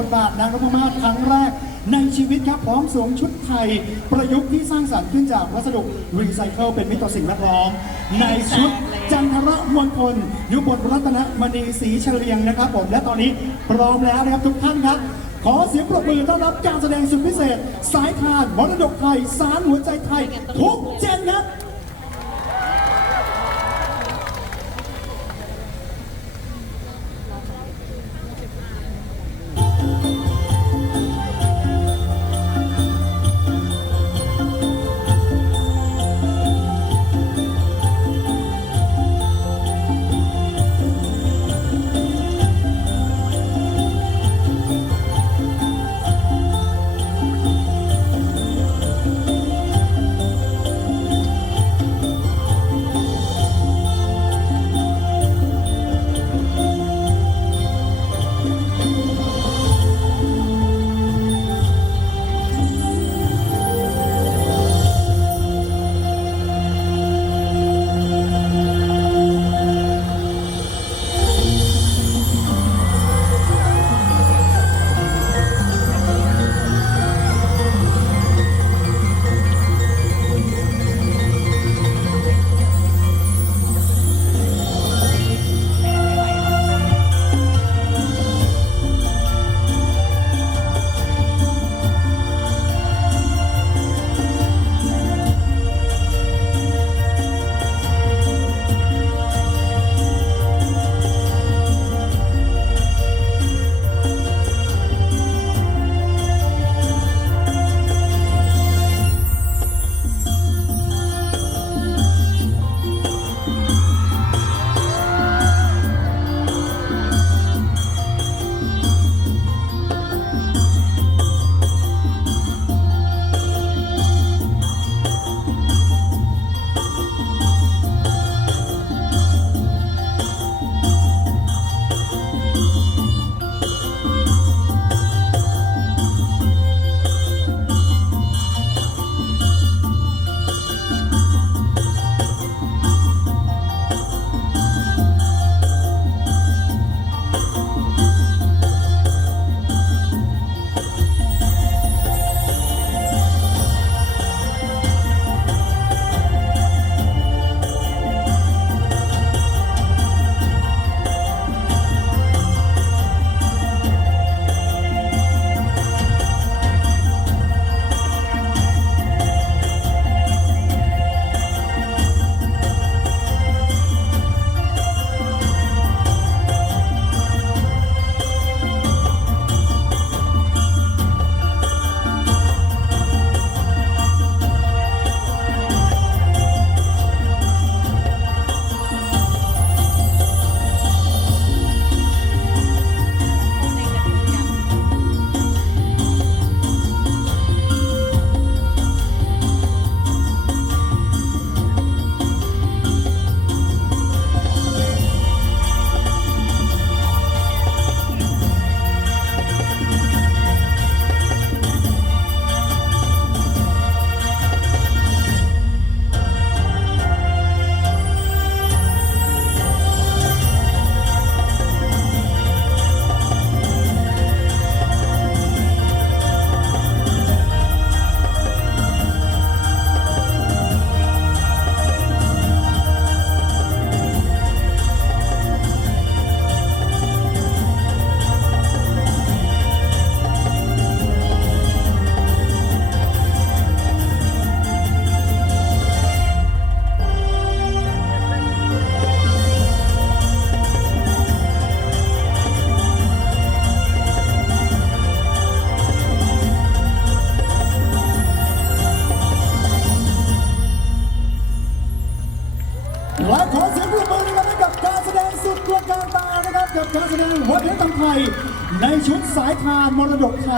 บทบาทนางรมาศครั้งแรกในชีวิตครับพร้อมสวมชุดไทย ประยุกต์ที่สร้างสรรค์ขึ้นจากวัสดุรีไซเคิลเป็นมิตรต่อสิ่งแวดล้อม ในชุดจันทรมวลพลยุบลรัตนมณีศรีเฉลียงนะครับผมและตอนนี้พร้อมแล้วนะครับทุกท่านครับ ขอเสียงปรบมือต้อนรับการแสดงสุดพิเศษ สายทานมรดกไทย สารหัวใจไทยทุกเจนครับและ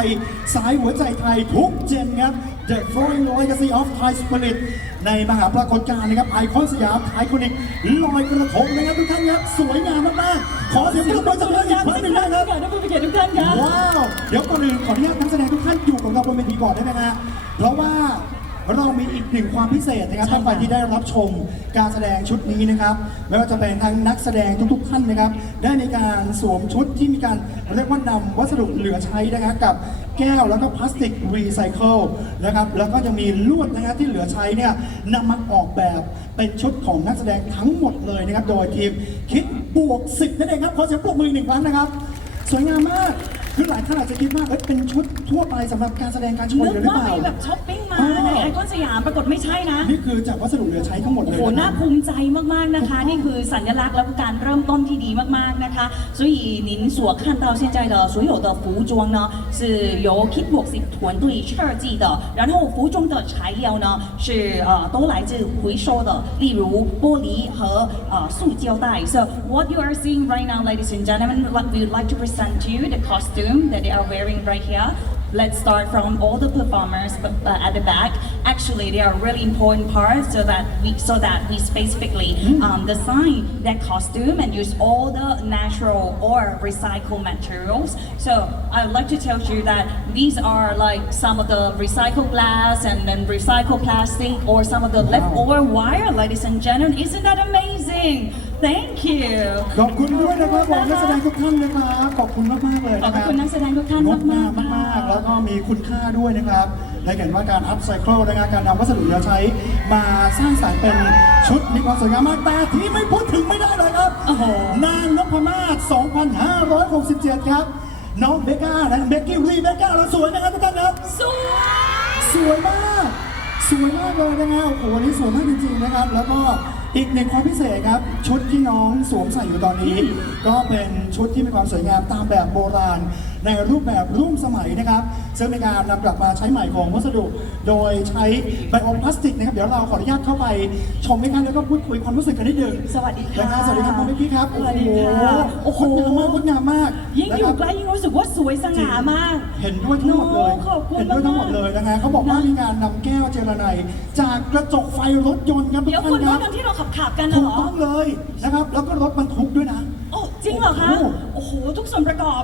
ย สายหัวใจไทยทุกเจนครับ The Flowing Legacy of Thai Spirit ในมหาปรากฏการณ์นะครับ ไอคอนสยามไอคอนิกลอยกระทงนะครับทุกท่านครับ สวยงามมากๆ ขอเสียงปรบมือจากท่านอีกครั้งหนึ่งนะครับค่ะท่านผู้มีเกียรติทุกท่านค่ะว้าว เดี๋ยวก่อนอื่นขออนุญาตนักแสดงทุกท่านอยู่กับเราบนเวทีก่อนได้ไหมฮะเพราะว่า เรามีอีกหนึ่งความพิเศษนะครับใช่ท่านค่ะฝ่ายที่ได้รับชมการแสดงชุดนี้นะครับไม่ว่าจะเป็นทั้งนักแสดงทุกๆท่านนะครับ ได้ในการสวมชุดที่มีการเรียกว่านำวัสดุเหลือใช้นะครับกับแก้วแล้วก็พลาสติกรีไซเคิลนะครับแล้วก็จะมีลวดนะครับที่เหลือใช้เนี่ยนำมาออกแบบเป็นชุดของนักแสดงทั้งหมดเลยนะครับ โดยทีมคิดบวกสิบนั่นเองครับขอเสียงปรบมือหนึ่งครั้งนะครับ สวยงามมาก คือหลายท่านอาจจะคิดว่าเอ้ยเป็นชุดทั่วไปสำหรับการแสดงการโชว์ นึก หรือ ว่า เปล่า ไปแบบช้อปปิ้งมา อ๋อ ในไอคอนสยามปรากฏไม่ใช่นะ นี่คือจากวัสดุเหลือใช้ทั้งหมดเล โอ้ ย โห นะ น่าภูมิใจมาก ๆ นะคะ นี่คือสัญลักษณ์แล้วก็การเริ่มต้นที่ดีมาก ๆ นะคะ 所以您所看到现在的所有的服装呢，是由 Kitbox 团队设计的，然后服装的材料呢是呃都来自回收的，例如玻璃和呃塑胶袋。So what you are seeing right now, ladies and gentlemen, what we would like to present to you the costume That they are wearing right here. Let's start from all the performers uh, at the back. Actually, they are really important parts so that we so that we specifically um, design that costume and use all the natural or recycled materials. So I would like to tell you that these are like some of the recycled glass and then recycled plastic or some of the leftover wire, ladies and gentlemen. Isn't that amazing? Thank you. ขอบคุณด้วยนะครับผมนักแสดงทุกท่านนะครับขอบคุณมากมากๆเลยขอบนะครับคุณนักแสดงทุกท่านงดงามมากๆมากค่ะๆแล้วก็มีคุณค่าด้วยนะครับและเห็นว่าการอัพไซเคิลนะครับการนำวัสดุเหลือใช้มาสร้างสรรค์เป็นชุดมีความสวยงามมากแต่ที่ไม่พูดถึงไม่ได้เลยครับโอ้โห นางนพมาศ2567 ครับ น้องเบกก้าและเบกกี้รีเบกก้าเราสวยนะครับทุกท่านครับ สวย สวยมาก สวยมากเลยนะฮะโอ้โหวันนี้สวยมากจริงๆนะครับ แล้วก็ อีกหนึ่งความพิเศษครับ ชุดที่น้องสวมใส่อยู่ตอนนี้ ก็เป็นชุดที่มีความสวยงามตามแบบโบราณ ในรูปแบบร่วมสมัยนะครับ ซึ่งเป็นการนำกลับมาใช้ใหม่ของวัสดุ โดยใช้ไบโอพลาสติกนะครับ เดี๋ยวเราขออนุญาตเข้าไปชมกันแล้วก็พูดคุยความรู้สึกกันนิดนึงสวัสดีค่ะ นะครับสวัสดีครับน้องเบกกี้ครับสวัสดีค่ะ โอ้โหงดงามมากงดงามมากยิ่งอยู่นะครับใกล้ยิ่งรู้สึกว่าสวยสง่ามาก เห็นด้วยทั้งหมดเลยโอ้ขอบคุณเห็นด้วยทั้งหมดเลยนะฮะเขาบอกว่ามีการนำแก้วเจรไนยจากกระจกไฟรถยนต์ครับทุกเดี๋ยวท่าคุณนครรัถบกันที่เราขับขับๆกันนะถูเหกรอ ต้องเลยนะครับ แล้วก็รถบรรทุกด้วยนะโอ้ จริงเหรอคะโอ้โอ้โห ทุกส่วนประกอบ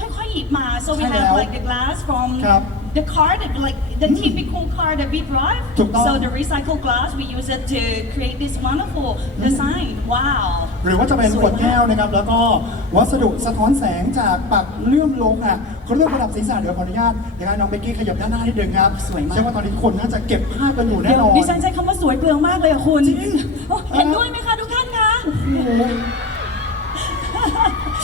ค่อยๆหยิบมา so we ใช่ have แล้ว like the glass from ครับ the car that like the typical car that we drive ถูกต้อง so the recycled glass we use it to create this wonderful design wow หรือว่าจะเป็นขวดแก้วนะครับ แล้วก็วัสดุสะท้อนแสงจากปักเลื่อมโลหะเขาเรื่องประดับศีรษะเดี๋ยวขออนุญาตนะครับน้องเบกกี้ขยับด้านหน้านิดนึงครับสวยมาก เชื่อว่าตอนนี้คนน่าจะเก็บภาพกันอยู่แน่เดี๋ยวนอน ดิฉันใช้คำว่าสวยเปลืองมากเลยอะคุณ จริงโอ้เห็นด้วยไหมคะทุกท่านคะ โอ้โห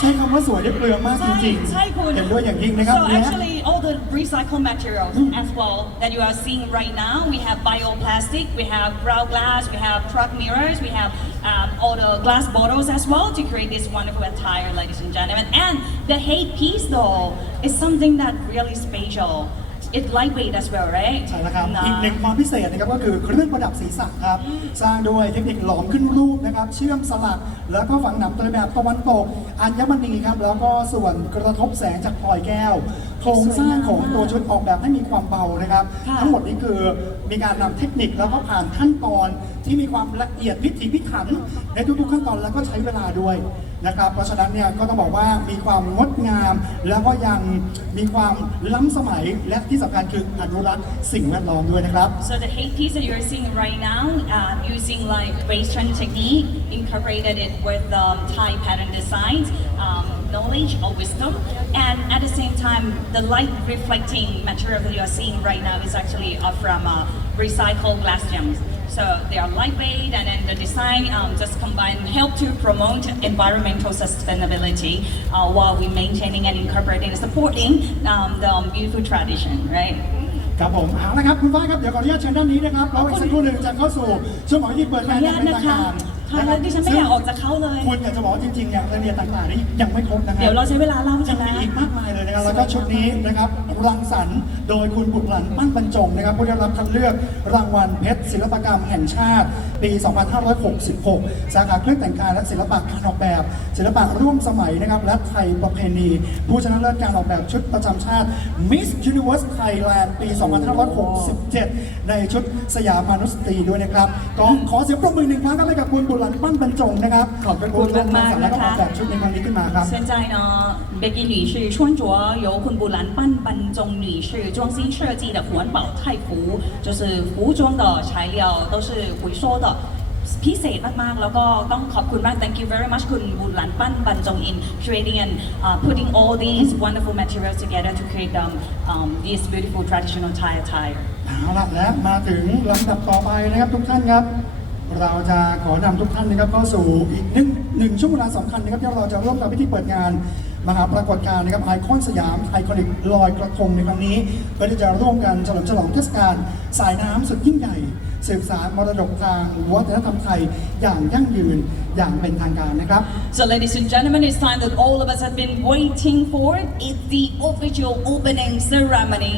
ใช้คำว่าสวยได้เปลืองมากจ ใช่ ริง ใช่คุณ เห็นด้วยอย่างยิ่งนะครับ So และ actually all the recycled materials as well that you are seeing right now we have bioplastic we have brown glass we have truck mirrors we have um, all the glass bottles as well to create this wonderful attire ladies and gentlemen and the hate piece though is something that really special It's lightweight as well right ใช่แล้วครับนะอีกหนึ่งความพิเศษนะครับก็คือเครื่องประดับศีรษะครับ สร้างด้วยเทคนิคหลอมขึ้นรูปนะครับ เชื่อมสลัก แล้วก็ฝังหนำตัวแบบตะวันตก อัญมณีครับ แล้วก็ส่วนกระทบแสงจากพลอยแก้ว โครงสร้างของตัวชุดออกแบบให้มีความเบานะครับ ค่ะทั้งหมดนี้คือมีการนำเทคนิคแล้วก็ผ่านขั้นตอนที่มีความละเอียดพิถีพิถันในทุกๆขั้นตอนแล้วก็ใช้เวลาด้วยนะครับ เพราะฉะนั้นเนี่ยก็ต้องบอกว่ามีความงดงาม แล้วก็ยังมีความล้ำสมัยและที่สำคัญคืออนุรักษ์สิ่งแวดล้อมด้วยนะครับ So the hate piece that you're seeing right now, um, using like Western technique, incorporated it with um, Thai pattern designs, um, knowledge or wisdom, and at the same time, the light reflecting material that you're seeing right now is actually uh, from uh, recycled glass gems. So they are lightweight, and then the design um, just combine help to promote environmental sustainability uh, while we maintaining and incorporating and supporting um, the um, beautiful tradition, right? ครับผมเอาละครับคุณฝ้ายครับเดี๋ยวขออนุญาตเชิญด้านนี้นะครับแล้วอีกสักครู่หนึ่งจะเข้าสู่ช่วงของที่เปิด ขออนุญาต เป็ นะคะ ทาง ทางแล้วดิฉันไม่อยากออกจากเขาเลย คุณอยากจะบอกว่าจริงๆเนี่ยรายละเอียดต่างๆนี่ยังไม่ครบนะครับเดี๋ยวเราใช้เวลาเล่ากัยันงมีนะอีกมากมายเลยนะครับแล้วก็ชุดนี้นะครับ รังสรรค์โดยคุณบุตรหลันปั้นบรรจงนะครับผู้ได้รับคัดเลือกรางวัลเพชรศิลปกรรมแห่งชาติ ปี 2566 สาขาเครื่องแต่งกายและศิลปะการออกแบบ ศิลปะร่วมสมัยนะครับและไทยประเพณี ผู้ชนะเลิศการออกแบบชุดประจำชาติ Miss Universe Thailand ปี 2567 ในชุดสยามานุสตรีด้วยนะครับก็ขอเสียงปรบมือหนึ่งครั้งครับให้กับคุณบุตร หลันปั้นบรรจงนะครับ ขอบพระคุณมากๆ แล้วก็ นะคะ ออกแบบชุดในครั้งนี้ขึ้นมาครับ 现在呢，Becky 女士穿着由昆布兰班班 中女士装新设计的环保泰服，就是服装的材料都是回收的。พิเศษมากๆ แล้วก็ต้องขอบคุณมาก thank you very much คุณบุญหลันปั้นบรรจง in creating and uh, putting all these wonderful materials together to create um, um, this beautiful traditional Thai attire เอาละและมาถึงลำดับต่อไปนะครับทุกท่านครับ เราจะขอนำทุกท่านนะครับเข้าสู่อีกหนึ่งหนึ่งช่วงเวลาสำคัญนะครับที่เราจะร่วมกับพิธีเปิดงาน มหาปรากฏการณ์นะครับไอคอนสยามไอคอนิกลอยกระทงในครั้งนี้เพื่อที่จะร่วมกันเฉลิมฉลองเทศกาลสายน้ำสุดยิ่งใหญ่สืบสานมรดกทางวัฒนธรรมไทยอย่างยั่งยืนอย่างเป็นทางการนะครับ So ladies and gentlemen, it's time that all of us have been waiting for. It's the official opening ceremony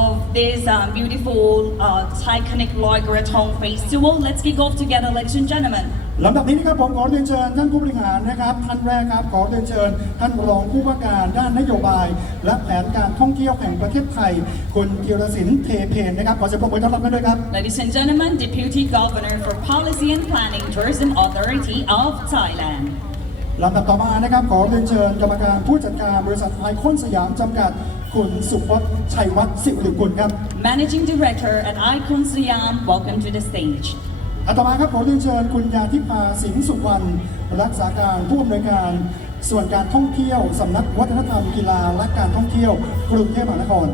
of this um, beautiful uh, iconic Loy Gratong Festival. Let's kick off together, ladies and gentlemen. ลำดับนี้นะครับผมขอเรียนเชิญท่านผู้บริหารนะครับท่านแรกครับขอเรียนเชิญ ท่านรองผู้ว่าการด้านนโยบาย และแผนการท่องเที่ยวแห่งประเทศไทยคุณธีรศิลป์เทเพนนะครับขอเสียงปรบมือต้อนรับกันด้วยครับ Ladies and gentlemen, Deputy Governor for Policy and Planning Tourism Authority of Thailand. ลำดับต่อมานะครับขอเรียนเชิญกรรมการผู้จัดการบริษัทไอคอนสยามจำกัดคุณสุพจน์ชัยวัฒน์สิริกุลครับ Managing Director at Icon Siam, welcome to the stage. อัตมาครับขอเรียนเชิญคุณยาทิพาสิงห์สุวรรณรักษาการผู้อำนวยการส่วนการท่องเที่ยวสำนักวัฒนธรรมกีฬาและการท่องเที่ยวกรุงเทพมหานคร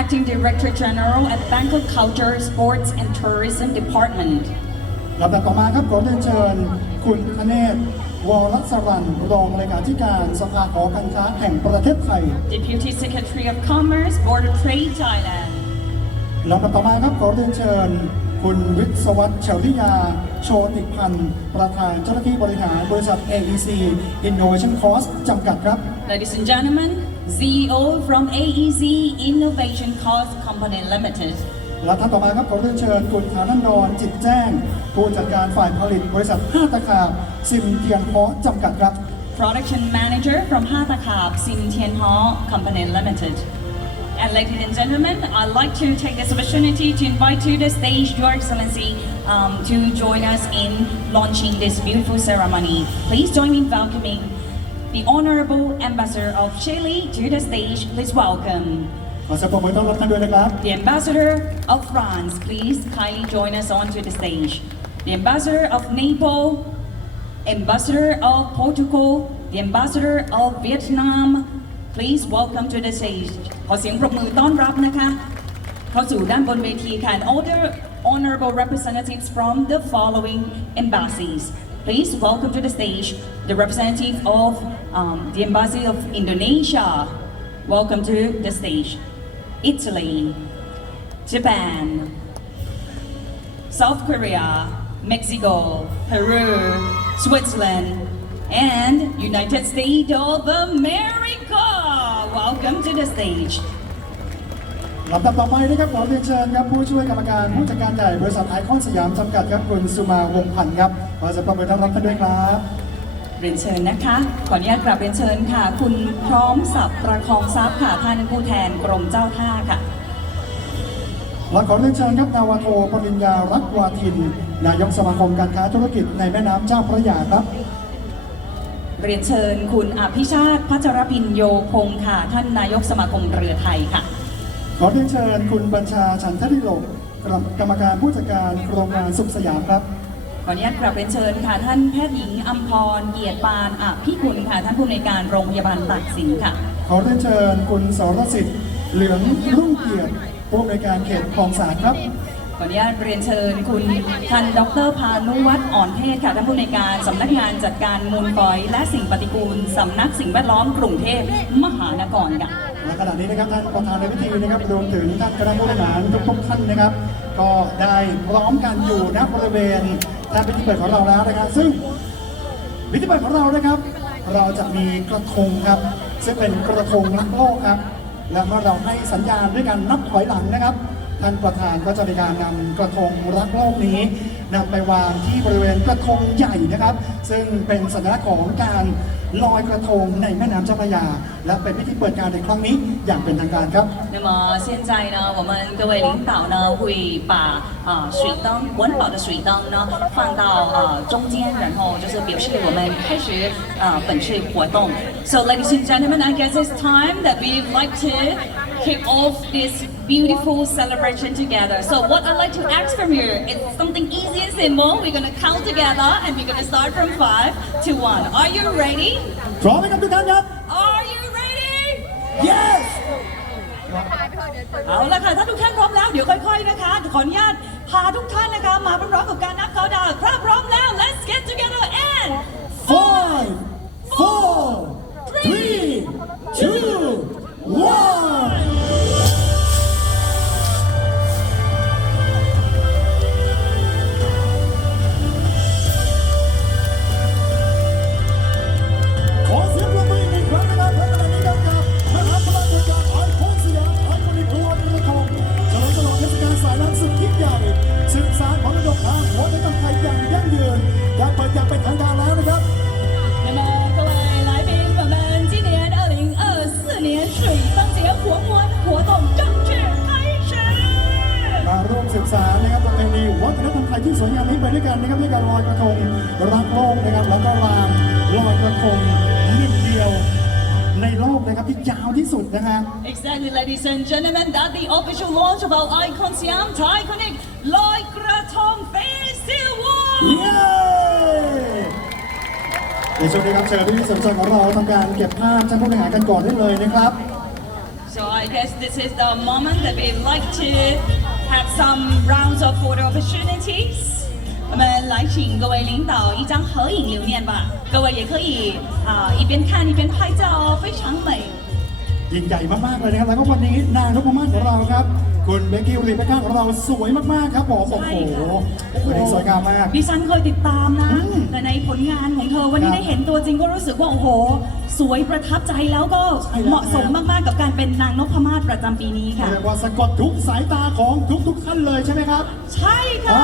Acting Director General at Bangkok Culture, Sports and Tourism Department. ลำดับต่อมาครับขอเรียนเชิญ คุณคเนศวรสรันรองเลขาธิการสภาหอการค้าแห่งประเทศไทย Deputy Secretary of Commerce, Board of Trade, Thailand. ลำดับต่อมาครับขอเรียนเชิญ คุณวิศวัตเฉลิยา โชติพันธ์ ประธานเจ้าหน้าที่บริหารบริษัท AEC Innovation Cost จำกัดครับ Ladies and gentlemen, CEO from AEC Innovation Cost Company Limited. และท่านต่อมาครับขอเรียนเชิญคุณฐานันดรจิตแจ้ง ผู้จัดการฝ่ายผลิตบริษัทห้าตะขาบซิมเทียนเพาะจำกัดครับ Production Manager from Hatakap Sim Tien Ho Company Limited. And ladies and gentlemen, I'd like to take this opportunity to invite to the stage Your Excellency um, to join us in launching this beautiful ceremony. Please join me in welcoming the Honorable Ambassador of Chile to the stage. Please welcome ขอเสียงปรบมือต้อนรับท่านด้วยนะครับ the Ambassador of France. Please kindly join us onto the stage. The Ambassador of Nepal, Ambassador of Portugal, the Ambassador of Vietnam. Please welcome to the stage. ขอเสียงปรบมือต้อนรับนะคะ เข้าสู่ด้านบนเวทีค่ะ and other honorable representatives from the following embassies. Please welcome to the stage the representative of um, the Embassy of Indonesia. Welcome to the stage. Italy, Japan, South Korea, Mexico, Peru, Switzerland, and United States of America. Welcome to the stage. ลำดับต่อไปนะครับขอเรียนเชิญครับผู้ช่วยกรรมการผู้จัดการใหญ่บริษัทไอคอนสยามจำกัดครับคุณสุมาวงศ์พันธ์ครับขอเสียงปรบมือต้อนรับท่านด้วยครับเรียนเชิญนะคะ ขออนุญาตกราบเรียนเชิญค่ะ คุณพร้อมศัพท์ประคองทรัพย์ค่ะท่านผู้แทนกรมเจ้าท่าค่ะและขอเรียนเชิญครับนาวาโทปริญญารักวาทิน นายกสมาคมการค้าธุรกิจในแม่น้ำเจ้าพระยาครับ เรียนเชิญคุณอภิชาติพัชรพินโยพงค์ค่ะ ท่านนายกสมาคมเรือไทยค่ะ ขอเรียนเชิญคุณบัญชาฉันทดิโลกกรรมการผู้จัดการโครงการสุขสยามครับ ขออนุญาตกราบเรียนเชิญค่ะ ท่านแพทย์หญิงอัมพรเกียรติปานอภิกุลค่ะ ท่านผู้อำนวยการโรงพยาบาลตากสินค่ะ ขอเรียนเชิญคุณสรสิทธิ์เหลืองรุ่งเกียรติผู้อำนวยการเขตคลองสานครับ ขออนุญาตเรียนเชิญคุณท่านดรพานุวัฒน์อ่อนเทศค่ะท่านผู้ในการสำนักงานจัดการมูลฝอย และสิ่งปฏิกูลสำนักสิ่งแวดล้อมกรุงเทพมหานครค่ะและขณะนี้นะครับท่านประธานในพิธีนะครับรวมถึงท่านคณะผู้บริหารทุกๆท่านนะครับ ก็ได้พร้อมกันอยู่ณบริเวณลานพิธีเปิดของเราแล้วนะครับ ซึ่งพิธีเปิดของเรานะครับ เราจะมีกระทงครับ ซึ่งเป็นกระทงรักโลกครับ และเมื่อเราให้สัญญาณด้วยการนับถอยหลังนะครับ ท่านประธานก็จะมีการนำกระทงรักโลกนี้นำไปวางที่บริเวณกระทงใหญ่นะครับ ซึ่งเป็นสัญลักษณ์ของการ ลอยกระทงในแม่น้ำเจ้าพระยา และเป็นพิธีเปิดงานในครั้งนี้อย่างเป็นทางการครับ 那么现在呢，我们各位领导呢会把啊、水灯温饱的水灯呢放到呃中间，然后就是表示我们开始呃本次活动。So ladies and gentlemen, I guess it's time that we'd like to kick off this beautiful celebration together. So what I'd like to ask from you is something easy and simple. We're gonna count together and we're gonna start from five to one. Are you ready? พร้อมไหมครับทุกท่านครับ Are you ready? yes เอาละค่ะถ้าทุกท่านพร้อมแล้วเดี๋ยวค่อยๆนะคะขออนุญาตพาทุกท่านนะคะมาพร้อมๆกับการนับเขาดาวน์ถ้าพร้อมแล้ว let's get together and five four three two one รรมไทยที่สวยงามนี้ไปด้วยกันนะครับด้วยการลอยกระทงรักโลกนะครับแล้วก็รางลอยกระทงหนึ่งเดียวในโลกนะครับที่ยาวที่สุดนะครับ Exactly, ladies and gentlemen, that the official launch of our Icon Siam Thai Connect Loi Kratong Festival! เย้ในช่วงนี้ครับเชิญพี่ๆสนใจของเราทำการเก็บภาพท่านผู้บริหารกันก่อนได้เลยนะครับ So I guess this is the moment that we'd like to have some rounds of photo opportunities. 我们来请各位领导一张合影留念吧，各位也可以啊、一边看一边拍照哦，非常美。 ยิ่งใหญ่มากๆเลยนะครับ แล้วก็วันนี้นางนพมาศของเราครับ คุณเบกกี้รีเบคก้าของเราสวยมาก ๆ ครับผมโอ้โหวันนี้สวยงามมาก ดิฉันเคยติดตามนะ อืมแต่ในผลงานของเธอวันนี้ครับได้เห็นตัวจริงก็รู้สึกว่าโอ้โห สวยประทับใจแล้วก็ใช่แล้ว เหมาะสมมากๆกับการเป็นนางนพมาศประจำปีนี้ค่ะ เรียกว่าสะกดทุกสายตาของทุกๆท่านเลยใช่ไหมครับ ใช่ค่ะ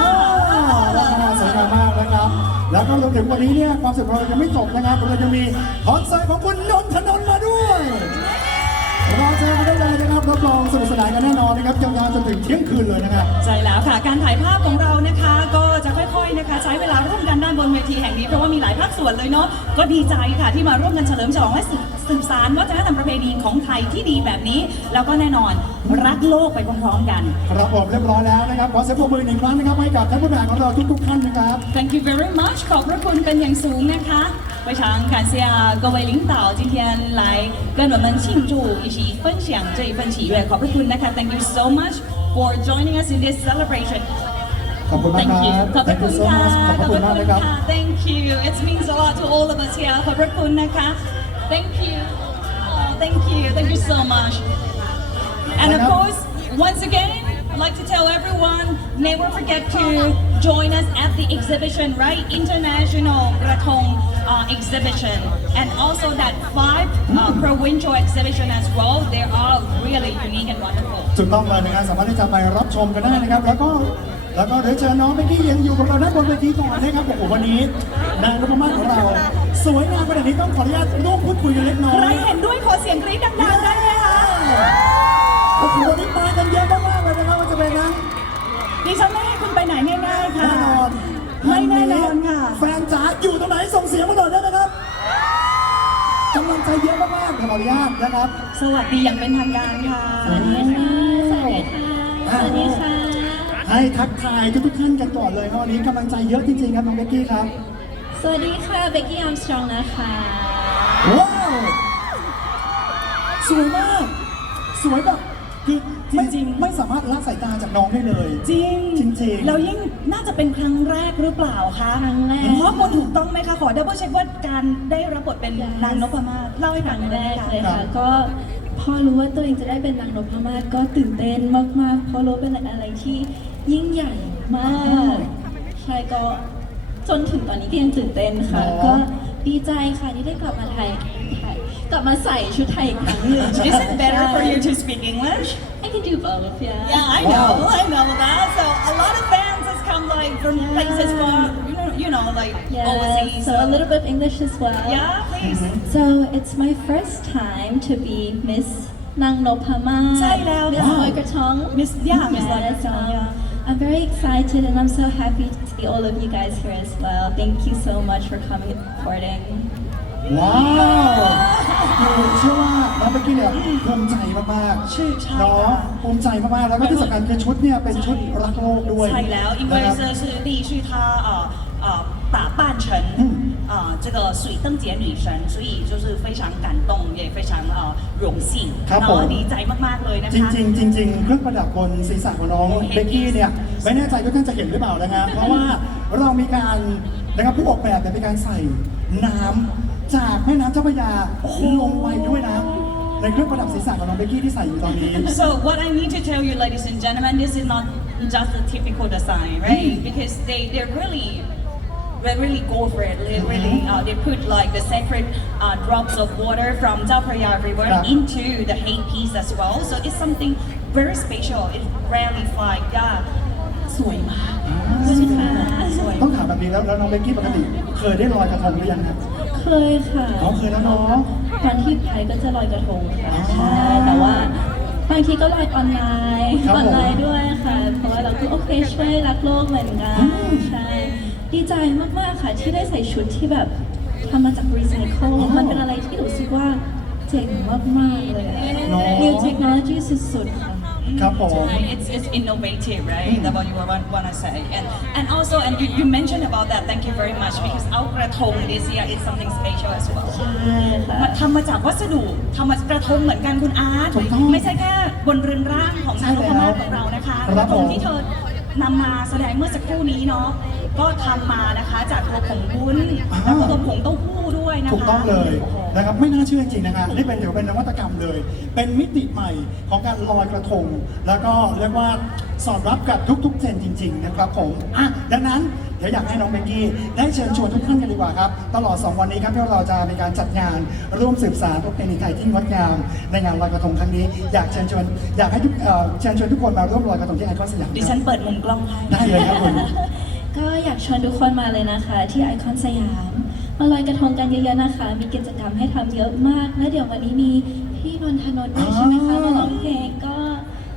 อ่าราคาสวยงามมากนะครับ แล้วก็รวมถึงวันนี้เนี่ยความสุขของเรายังไม่จบนะครับ เราจะมีคอนเสิร์ตของคุณนนทนนท์มาด้วย รับรับรองสนุกสนานกันแน่นอนนะครับยาวๆจนถึงเที่ยงคืนเลยนะครับ ใช่แล้วค่ะ การถ่ายภาพของเรานะคะก็ ค่อยๆนะคะ ใช้เวลาร่วมกันด้านบนเวทีแห่งนี้เพราะว่ามีหลายภาคส่วนเลยเนาะก็ดีใจค่ะที่มาร่วมกันเฉลิมฉลองและสืบสานวัฒนธรรมประเพณีของไทยที่ดีแบบนี้ แล้วก็แน่นอนรักโลกไปพร้อมๆกัน ครับผมเรียบร้อยแล้วนะครับขอเสียงปรบมืออีกหนึ่งครั้งนะครับให้กับท่านผู้บริหารของเราทุกๆท่านนะครับ Thank you very much ขอบพระคุณเป็นอย่างสูงนะคะ非常感谢各位领导今天来跟我们庆祝以及分享这一份喜悦ขอบพระคุณนะคะ Thank you so much for joining us in this celebration ขอบคุณมาก Thank ค you รับ ขอบพระ Thank คุ you ณ so ค่ะ much ขอบพระคุณมากนะครับ Thank you it means a lot to all of us here ขอบพระคุณนะคะ Thank you oh, Thank you Thank you so much and of course once again I'd like to tell everyone never forget to join us at the exhibition right international Gratong uh, exhibition and also that five uh, provincial exhibition as well they are really unique and wonderful ถูกต้องเลยนะครับสามารถที่จะไปรับชมกันได้นะครับ แล้วก็ แล้วก็เดี๋ยวเชิญน้องเบกกี้ยังอยู่กับเราด้านบนเวทีก่อนนะครับโอ้โหวันนี้นางนพมาศของเรา สวยงามขนาดนี้ต้องขออนุญาตร่วมพูดคุยกันเล็กน้อใครยเห็นด้วยขอเสียงกรี๊ดดังๆได้ไหมคะโอ้โหวันนี้มากันเยอะมากๆเลยนะครับว่าจะเป็นทั้งดิฉันไม่ให้คุณไปไหนง่ายๆค่ะแน่นอนไม่แน่นอนค่ะ แฟนจ๋าอยู่ตรงไหนส่งเสียงมาหน่อยได้ไหมครับกำลังใจเยอะมากๆขออนุญาตนะครับ สวัสดีอย่างเป็นทางการค่ะ สวัสดีค่ะ สวัสดีค่ะ สวัสดีค่ะ ให้ทักทายทุกๆท่านกันก่อนเลยครับวันนี้กำลังใจเยอะจริงๆครับน้องเบกกี้ครับ สวัสดีค่ะเบกกี้อาร์มสตรองนะคะ ว้าวสวยมาก สวยแบบคือไม่จริงๆ ไม่สามารถละสายตาจากน้องได้เลย จริงจริงๆ แล้วยิ่งน่าจะเป็นครั้งแรกหรือเปล่าคะครั้งแรกข้อมูลถูกต้องไหมคะขอดับเบิลเช็คว่าการได้รับบทเป็นนางนพมาศเล่าให้คฟัรั้งงได้แรไหมคะกเลยค่ะก็พอรู้ว่าตัวเองจะได้เป็นนางนพมาศก็ตื่นเต้นมากๆเพราะรู้เป็นอะไรที่ ยิ่งใหญ่มากใช่ก็จนถึงตอนนี้ก็ยังตื่นเต้นค่ะ อ๋อ ก็ดีใจค่ะที่ได้กลับมาไทยไทยกลับมาใส่ชุดไทยอีกครั้งหนึ่ง Is it better for you to speak English I can do both yeah Yeah I know I know that so a lot of fans has come like from places far you know you know, like Yeah, overseas. so a little bit of English as well. Yeah, please. So it's my first time to be Miss Nang Nopama. ใช่แล้ว Miss ค่ะ Loi Kratong. Miss yeah, Miss Yes, Loi-Krathong, um, yeah. I'm very excited and I'm so happy to see all of you guys here as well. Thank you so much for coming and supporting. ว้าวคือเชื่อว่าน้องเบกกี้เนี่ยภูมิใจมาก ชื่อใช่ ๆเนาะ ค่ะ ภูมิใจมากๆ แล้วก็ที่สำคัญคือชุดเนี่ยเป็นชุดรักโลกด้วย ใช่แล้ว因为 นะครับ 这是第一是她呃呃打扮成嗯 呃这个水灯节女神，所以就是非常感动，也非常呃荣幸， ครับ เนาะ ผม ดีใจมากๆเลยนะ จ คะ ริงๆจริงๆเครื่องประดับบนศีรษะของน้องเบกกี้เนี่ยไม่แน่ใจทุกท่านจะเห็นหรือเปล่านะครับเพราะว่าเรามีการนะครับผู้ออกแบบเนี่ยเป็นการใส่น้ำจากแม่น้ำเจ้าพระยาลงไปด้วยนะ ในเครื่องประดับศีรษะของน้องเบกกี้ที่ใส่อยู่ตอนนี้ So what I need to tell you, ladies and gentlemen, this is not just a typical design, right? Because they they really they really go for it. They really uh, they put like the sacred uh, drops of water from Chao Phraya River Yeah. into the hate piece as well. So it's something very special. It's rarely find. Yeah, สวยมากสวยต้องถามแบบนี้แล้วแล้วน้องเบกกี้ปกติ เคยได้ลอยกระทงหรือยังครับเคยค่ะอ๋อเคยแล้วเนาะ ตอนที่ไทยก็จะลอยกระทงค่ะอ๋อใช่แต่ว่าบางทีก็ลอยออนไลน์ครับออนไลผมน์ด้วยค่ะ เพราะว่าเราก็โอเคช่วยรักโลกเหมือนกันอืมใช่ ดีใจมาก ๆ ค่ะ ที่ได้ใส่ชุดที่แบบทำมาจากรีไซเคิลอ๋อมันเป็นอะไรที่รู้สึกว่าเจ๋งมาก ๆ เลยอะเนอะ New Technology สุด ๆ ค่ะ ครับผม Right, It's, it's innovative, right? That's what you want to say. And and also, and you, you mentioned about that. Thank you very much because our gratong this year is something special as well. ใช่ค่ะ มันทำมาจากวัสดุทำมาจากกระทงเหมือนกันคุณอาร์ตถูกต้องไม่ใช่แค่บนเรือนร่างของนางนพมาศของเรานะคะครักบระทงผมที่เธอนำมาแสดงเมื่อสักครู่นี้เนาะ ก็ทำมานะคะจากตัวผงวุ้นแล้วก็ตัวผงเต้าหู้ด้วยนะคะ ถูกต้องเลยโอ้โหนะครับไม่น่าเชื่อจริงๆนะครับนี่เป็นถือว่าเป็นนวัตกรรมเลย เป็นมิติใหม่ของการลอยกระทง แล้วก็เรียกว่าสอดรับกับทุกๆเจนจริง ๆ นะครับผมอะดังนั้นเดี๋ยวอยากให้น้องเบกกี้ได้เชิญชวนทุกท่านกันดีกว่าครับ ตลอด 2 วันนี้ครับที่เราจะมีการจัดงานร่วมสืบสานประเพณีไทยที่งดงามในงานลอยกระทงครั้งนี้อยากเชิญชวนอยากให้ทุกเอ่อเชิญชวนทุกคนมาร่วมลอยกระทงที่ไอคอนสยามดิคฉัรับนเปิดมุมกล้องให้ได้เลยครับคุณ ก็อยากชวนทุกคนมาเลยนะคะ ที่ไอคอนสยาม มาลอยกระทงกันเยอะๆนะคะ มีกิจกรรมให้ทำเยอะมาก และเดี๋ยววันนี้มีพี่นนทนนท์ด้วยใช่ไหมคะอ๋อมาร้องเพลงก็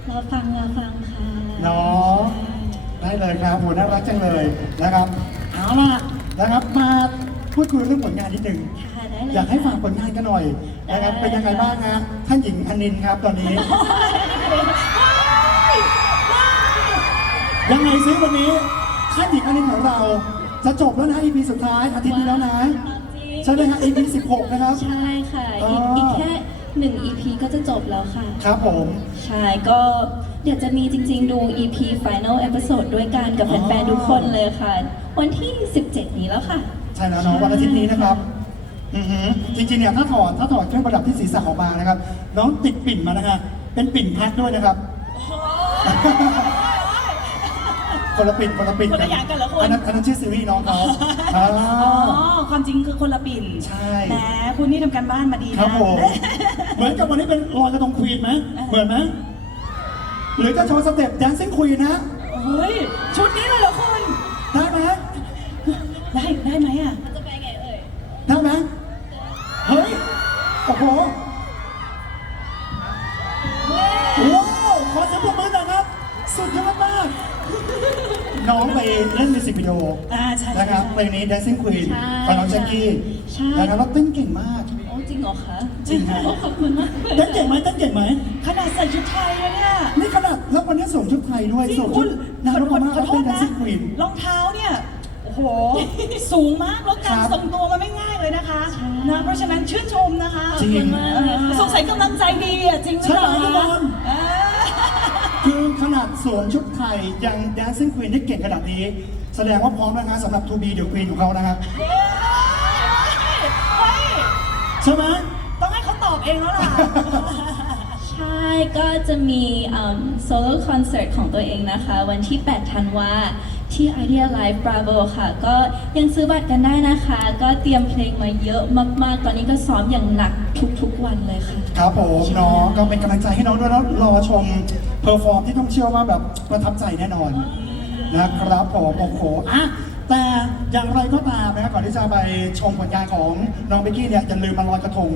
รอฟังรอฟังค่ะเนาะได้เลยครับโหน่ารักจังเลยนะครับ เอาล่ะนะครับมาพูดคุยเรื่องผลงานนิดหนึ่งค่ะได้เลยอยากให้ฝากผลงานกันหน่อยนะครับเป็นยังไงบ้างฮะท่านหญิงอนินท์ครับตอนนี้ ยังไงซิวันนี้ ท่านหญิงอนินท์ของเราจะจบแล้วนะ EP สุดท้ายอาทิตย์นี้แล้วนะ ใช่ไหมฮะ EP 16 นะครับ ใช่ค่ะอ๋ออีกอีกแค่หนึ่ง EP ก็จะจบแล้วค่ะ ครับผม ใช่ก็เดี๋ยวจะมีจริงๆดู EP Final Episode ด้วยกันกับอ๋อแฟนๆทุกคนเลยค่ะ วันที่ 17 นี้แล้วค่ะ ใช่แล้วเนาะวันอาทิตย์นี้นะครับอือหือจริงๆเนี่ยถ้าถอดถ้าถอดเครื่องประดับที่ศีรษะออกมานะครับ น้องติดปิ่นมานะฮะเป็นปิ่นพัดด้วยนะครับ คนละปิ่นคนละปิ่นคนละอย่างกันเหรอคุณอันนั้นอันนั้นชื่อซีรีส์น้องเขาอ่าอ๋อ ความจริงคือคนละปิ่นใช่ แหมคุณนี่ทำการบ้านมาดีนะครับผม เหมือนกับวันนี้เป็นลอยกระทงควีนไหมเหมือนไหมหรือจะโชว์สเต็ปแดนซิ่งควีนนะ เฮ้ย ชุดนี้เลยเหรอคุณ ได้ไหมได้ได้ไหมอะ จะไปไงเอ่ย ได้ไหมเฮ้ย โอ้โห น้องไปเล่นมิวสิกวิดีโออ่าใช่นะครับใช่ เพลงนี้ Dancing Queen ใช่ของน้องแจ็คกี้ใช่ นะครับแล้วเต้นเก่งมาก โอ้จริงเหรอคะจริงฮะ โอ้ขอบคุณมากเลยเต้นเก่งไหมเต้นเก่งไหมขนาดใส่ชุดไทยแล้วเนี่ยนี่ขนาดแล้ววันนี้สวมชุดไทยด้วยจริสงวมคุชุณดนางรขอพมาศขอแล้วโทเป็นษนะ Dancing Queen รองเท้าเนี่ยโอ้โห สูงมากแล้วการครับทรงตัวมันไม่ง่ายเลยนะคะนะเพราะฉะนั้นชื่นชมนะคะจริงมากเลยค่ะสงสัยกำลังใจดีอะจริงหรือเปล่าใช่ไหมทุกคนอ่า คือขนาดสวมชุดไทยยัง Dancing Queen ได้เก่งขนาดนี้ แสดงว่าพร้อมแล้วนะสำหรับ To Be The Queen ของเขานะครับเฮ้ย ใช่ไหม ต้องให้เขาตอบเองแล้วล่ะ ใช่ก็จะมีโซโล่คอนเสิร์ตของตัวเองนะคะ วันที่ 8 ธันวาที่ Idea Live Bravo ค่ะ ก็ยังซื้อบัตรกันได้นะคะ ก็เตรียมเพลงมาเยอะมากๆ ตอนนี้ก็ซ้อมอย่างหนัก ทุกๆวันเลยค่ะ ครับผมเนาะก็เป็นกำลังใจให้น้องด้วยแล้วรอชมเพอร์ฟอร์มที่ต้องเชื่อว่าแบบประทับใจแน่นอนนะครับผมโอ้โหอะ แต่อย่างไรก็ตามนะครับก่อนที่จะไปชมผลงานของน้องเบกกี้เนี่ยอย่าลืมมาลอยกระทง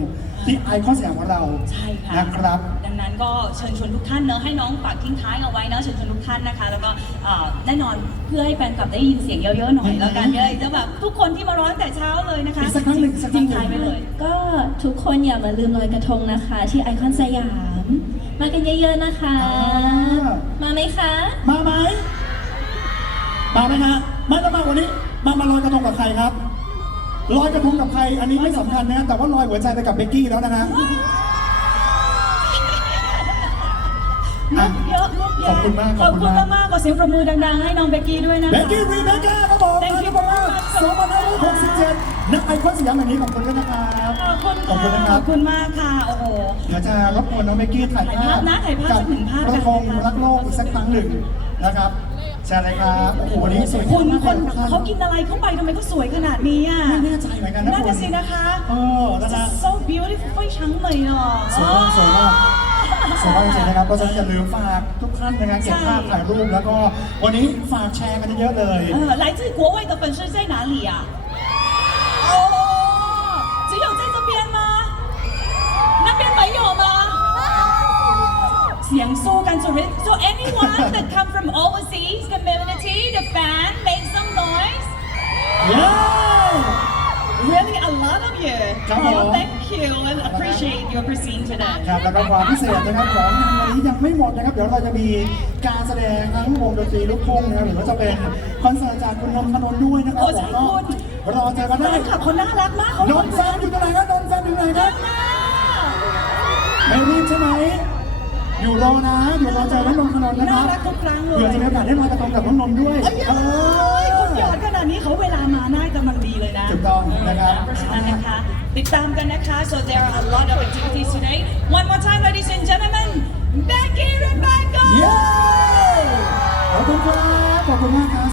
ที่ไอคอนสยามของเราใช่ค่ะ นะครับ ดังนั้นก็เชิญชวนทุกท่านเนอะให้น้องฝากทิ้งท้ายเอาไว้เนอะเชิญชวนทุกท่านนะคะ แล้วก็เอ่อแน่นอนเพื่อให้แฟนคลับได้ยินเสียงเยอะๆหน่อยแล้วกันเยอะจะแบบทุกคนที่มาร้อนแต่เช้าเลยนะคะอีกสักครั้งหนึ่งอีกสักครั้ทิ้งงหนึ่งท้ายไปเลย ก็ทุกคนอย่ามาลืมลอยกระทงนะคะ ที่ไอคอนสยาม มากันเยอะๆนะคะ อ่า มาไหมคะ มาไหมมาไหมฮะมาจะมาวันนี้มามาลอยกระทงกับใครครับลอยกระทงกับใครอันนี้ไม่สำคัญนะฮะแต่ว่าลอยหัวใจไปกับเบกกี้แล้วนะฮะอะเยอะลูกเยอะขอบคุณมากขขออบบคุคุณณมากมากๆขอเสียงปรบมือดังๆให้น้องเบกกี้ด้วยนะคะเบกกี้รีเบคก้าครับผม Thank you มา very สองพัน much ห้าร้อยหกสิบเจ็ดณไอคอนสยามแห่งนี้ขอบคุณด้วยนะครับ ขอบคุณขอบคุณนะค่ะคขรัอบบคุณมากค่ะ โอ้โห เดี๋ยวจะรบกวนน้องเบกกี้ถ่ายภาถ่ายภาพพนะถ่ายภาพกับสักหนึ่งภาพกระทงกันนะคะรักโลกอีกสักครั้งหนึ่งนะครับ ใช่เลยครับโอ้โหวันนี้สวย คุณ มาก คน ลยรับ เขากินอะไรเข้าไปทำไมเขาสวยขนาดนี้อ่ะ ไม่แน่ใจเหมือนกันนะ น่า คุ จะ ณ สินะคะ เออนะฮะ so beautiful 非常美啊 สวยมากสวยมาก สวยมากจริงๆนะครับ เพราะฉะนั้นอย่าลืมฝากทุกท่านนะครับเก็บภาพถ่ายรูปแล้วก็วันนี้ฝากแชร์กันเยอะๆเลย 呃，来自国外的粉丝在哪里呀、 เสียงสู้กันสุดฤทธิ์ so anyone that come from overseas community the fan make some noise เย้ really a lot of you ครับผม oh, thank you and appreciate your presence today ครับแล้วก็ความพิเศษนะครับของงานวันนี้ยังไม่หมดนะครับ เดี๋ยวเราจะมีการแสดงทั้งวงดนตรีลูกทุ่งนะครับหรือว่าจะเป็นคอนเสิร์ตจากคุณนนท์ธนนท์ด้วยนะครับโอ้ใช่ผมก็คุณ รอเจอกันแฟได้นคลับเขาน่ารักมากเขานนท์แฟนอยู่ตรงไหนครับนนท์แฟนอยู่ไหนครับ ไม่รีบใช่ไหม อยู่รอนะอยู่รอเจอน้องนนท์ธนนท์นะคน่ารับรักทุกครั้งเลยเผื่อจะมีโอกาสได้ลอยกระทงกับน้องนนท์ด้วย เอ้ยเออคนหยอดขนาดนี้เขาเวลามาน่ากำลังดีเลยนะถูกต้องนะครับเพราะฉะนั้นนะคะติดตามกันนะคะ so there are a lot of activities today one more time ladies and gentlemen Becky Rebecca เย้ขอบคุณครับขอบคุณมากครับ